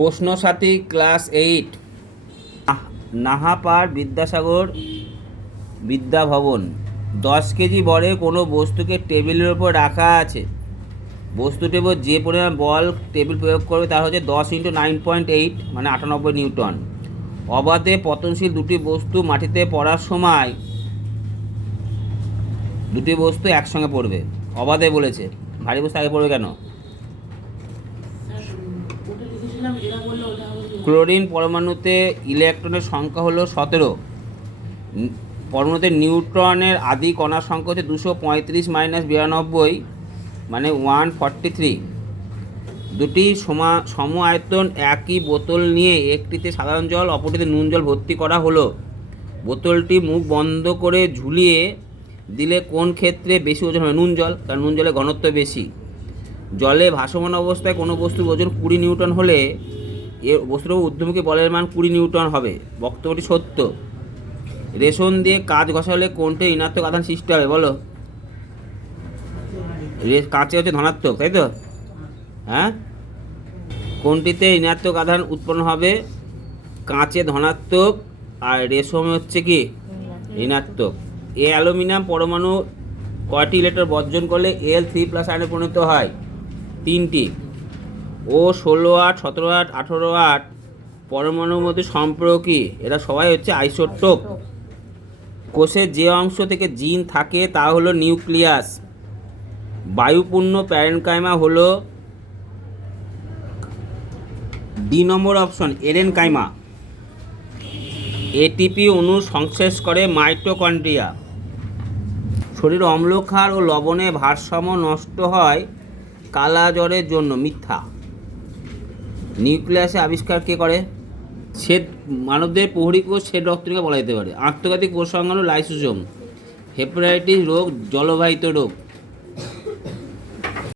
প্রশ্নসাথী class 8 নাহাপাড় Vidyasagar Vidyabhavan. 10 KG বরের কোনো বস্তুকে টেবিলের ওপর রাখা আছে। বস্তুটির উপর যে পরিমাণ বল টেবিল প্রয়োগ করবে তা হচ্ছে 10 × 9.8 মানে 98 নিউটন। অবাধে পতনশীল দুটি বস্তু মাটিতে পড়ার সময় দুটি বস্তু একসঙ্গে পড়বে। অবাধে বলেছে, ভারী বস্তু আগে পড়বে কেন? ক্লোরিন পরমাণুতে ইলেকট্রনের সংখ্যা হলো 17। পরমাণুতে নিউট্রনের আদি কণার সংখ্যা হচ্ছে 235 - 92 মানে 143। দুটি সম আয়তন একই বোতল নিয়ে একটিতে সাধারণ জল অপরটিতে নুন জল ভর্তি করা হলো। বোতলটি মুখ বন্ধ করে ঝুলিয়ে দিলে কোন ক্ষেত্রে বেশি ওজন হবে? নুন জল, কারণ নুন জলের ঘনত্ব বেশি। জলে ভাসমান অবস্থায় কোনো বস্তুর ওজন 20 নিউটন হলে এর বস্তুর ঊর্ধ্বমুখী বলের মান 20 নিউটন হবে। বক্তব্যটি সত্য। রেশন দিয়ে কাঁচ ঘষালে কোনটি ঋণাত্মক আধান সৃষ্টি হবে বলো? কাঁচে হচ্ছে ধনাত্মক, তাই তো? হ্যাঁ, কোনটিতে ঋণাত্মক আধান উৎপন্ন হবে? কাঁচে ধনাত্মক আর রেশমে হচ্ছে কি ঋণাত্মক। এ অ্যালুমিনিয়াম পরমাণু কয়টি ইলেকট্রন বর্জন করলে Al3+ আয়নে পরিণত হয়? 3টি। ও 16 8 17 8 18 8 পরমাণুর মধ্যে সম্পর্ক কি? এরা সবাই হচ্ছে আইসোটোপ। কোষের যে অংশ থেকে জিন থাকে তা হলো নিউক্লিয়াস। বায়ুপূর্ণ প্যারেনকাইমা হলো ডি নম্বর অপশন এরেনকাইমা। এটিপি অণু সংশ্লেষ করে মাইটোকন্ড্রিয়া। শরীরে অম্লক্ষার ও লবণের ভারসাম্য নষ্ট হয় কালাজ্বরের জন্য। মিথ্যা। নিউক্লিয়াসে আবিষ্কার কে করে? শ্বেত মানবদের প্রহরী কোষ শ্বেত রক্তকে বলা যেতে পারে। আত্মঘাতী কোষ সংজ্ঞা হলো লাইসোজোম। হেপাটাইটিস রোগ জলবাহিত রোগ।